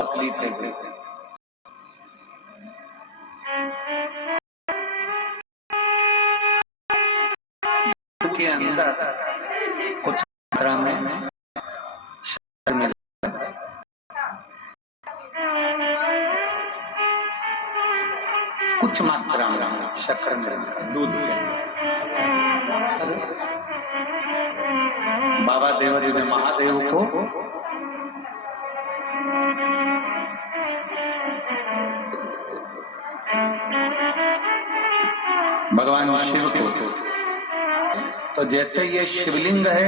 तकलीफ है के अंदर कुछ मात्रा में शक्कर मिला, कुछ मात्रा में शक्कर मिला दूध के अंदर। बाबा देवादिदेव महादेव को भगवान शिव को, तो जैसे ये शिवलिंग है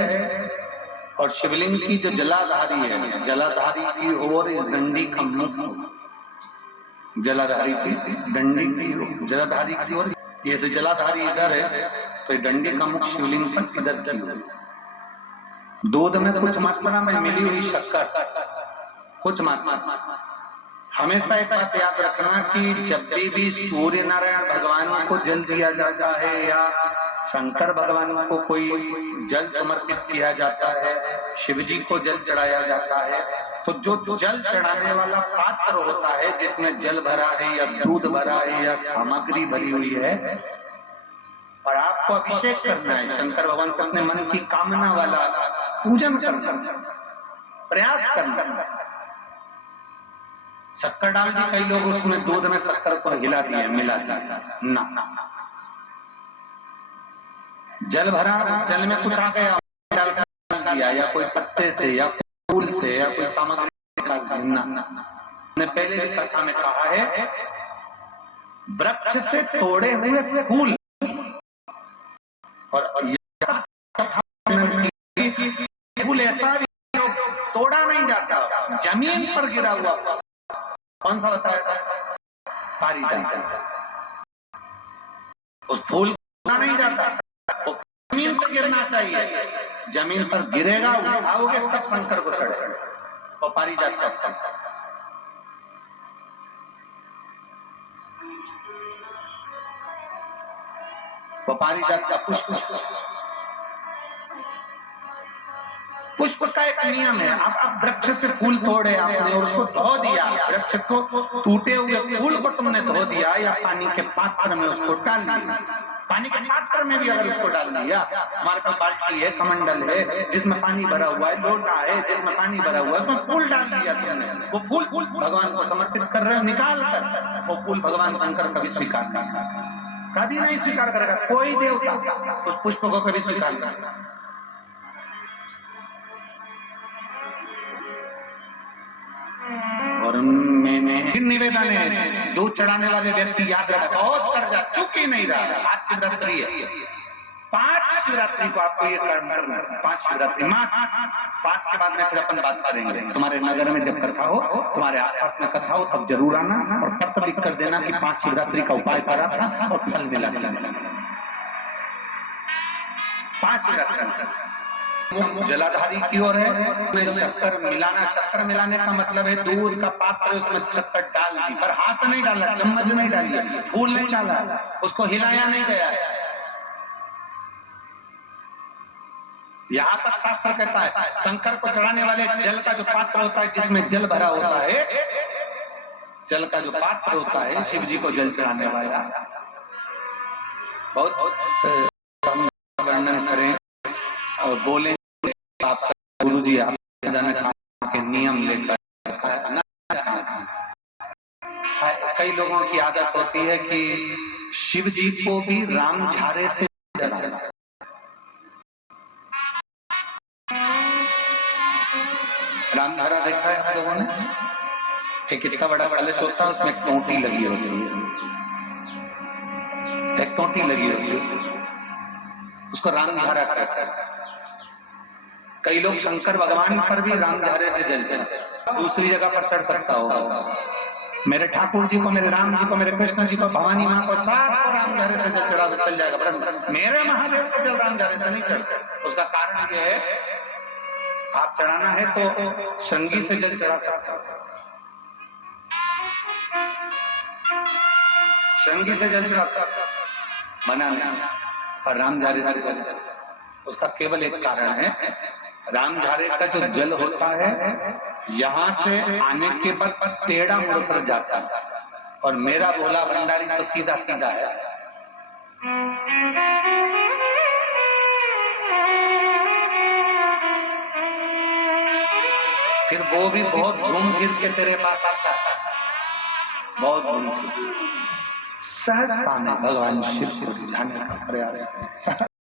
और शिवलिंग की जो जलाधारी है, जलाधारी की ओर इस डंडी का मुख, जलाधारी की डंडी की, जलाधारी की ओर, ये से जलाधारी इधर है तो डंडी का मुख शिवलिंग पर इधर की। दूध में कुछ मात्रा में मिली हुई शक्कर, कुछ मात्रा। हमेशा एक बात याद रखना कि जब भी सूर्य नारायण भगवान को जल दिया जाता है या शंकर भगवान को कोई जल समर्पित किया जाता है, शिव जी को जल चढ़ाया जाता है, तो जो जल चढ़ाने वाला पात्र होता है जिसमें जल भरा है या दूध भरा है या सामग्री भरी हुई है, और आपको अभिषेक करना है, शंकर भगवान से अपने मन की कामना वाला पूजन करना, प्रयास करना। शक्कर डाल दी, कई लोग उसमें दूध में शक्कर को हिला दिए, मिला दिया ना, जल भरा, जल में कुछ आ गया डाल दिया, या कोई पत्ते से या फूल से या कोई सामग्री का ना। मैंने पहले भी कथा में कहा है, वृक्ष से तोड़े हुए फूल और फूल ऐसा भी तोड़ा नहीं जाता, जमीन पर गिरा हुआ, कौन सा बताया? पारिजात। उस फूल को नहीं जाता, वो जमीन पर गिरना चाहिए, जमीन पर गिरेगा, उठाओगे तब शंकर को चढ़ेगा, वो पारिजात का फल। वो पारिजात का पुष्प, पुष्प का एक नियम है। आप वृक्ष से फूल तोड़े आपने और उसको धो दिया, वृक्ष को टूटे हुए फूल को तुमने धो दिया या पानी के पात्र में उसको डाल दिया, पानी के पात्र में भी अगर उसको डाल दिया, हमारे पास बाल्टी है, कमंडल है जिसमें पानी भरा हुआ है, लोटा है जिसमें पानी भरा हुआ है, उसमें फूल डाल दिया तुमने, वो फूल भगवान को समर्पित कर रहे हो, निकाल कर वो फूल भगवान शंकर कभी स्वीकार कभी नहीं स्वीकार करेगा, कोई देवता उस पुष्प को कभी स्वीकार नहीं करेगा। और मैंने निवेदन है, दूध चढ़ाने वाले व्यक्ति याद रखा, बहुत कर्जा चुकी नहीं रहा। आज शिवरात्रि है, 5 शिवरात्रि को आपको ये करना, 5 शिवरात्रि, 5 के बाद में फिर अपन बात करेंगे। तुम्हारे नगर में जब कथा हो, तुम्हारे आसपास में कथा हो, तब जरूर आना और पत्र लिख कर देना कि 5 शिवरात्रि का उपाय करा था और फल मिला। 5 शिवरात्रि जलाधारी की ओर है, शक्कर मिलाना, शक्कर मिलाने का मतलब है दूध का पात्र उसमें शक्कर डाल दी, पर हाथ नहीं डाला, चम्मच नहीं डाली, फूल नहीं डाला, उसको हिलाया नहीं गया। यहाँ तक शास्त्र कहता है शंकर को चढ़ाने वाले जल का जो पात्र होता है जिसमें जल भरा होता है, जल का जो पात्र होता है, शिव जी को जल चढ़ाने वाला, बहुत वर्णन करें और बोले आप गुरु जी आप के नियम लेकर, कई लोगों की आदत होती है कि शिव जी को भी राम झारे से जलाना। राम धारा देखा है आप लोगों ने? एक इतना बड़ा कलश होता है, उसमें एक टोटी लगी होती है, एक टोटी लगी होती है, उसको राम झारा कहते हैं। कई लोग शंकर भगवान पर भी रामझारे से जलते हैं, दूसरी जगह पर चढ़ सकता होगा, मेरे ठाकुर जी को, मेरे राम जी को, मेरे कृष्ण जी को, भवानी माँ को, सबको रामझारे से जल चढ़ा चल जाएगा, पर मेरे महादेव को जल रामझारे से नहीं चढ़ता। उसका कारण ये है, आप चढ़ाना है तो श्रृंगी से जल चढ़ा सकते हो, श्रृंगी से जल चढ़ा सकते मना नहीं, पर रामझारे से जल, उसका केवल एक कारण है, रामझारे का जो जल होता है यहाँ से आने के बाद टेढ़ा मुड़कर जाता है, और मेरा भोला भंडारी तो सीधा सीधा है। फिर वो भी बहुत घूम फिर के तेरे पास आता है, बहुत घूम फिर सहजता में भगवान शिव को रिझाने का प्रयास।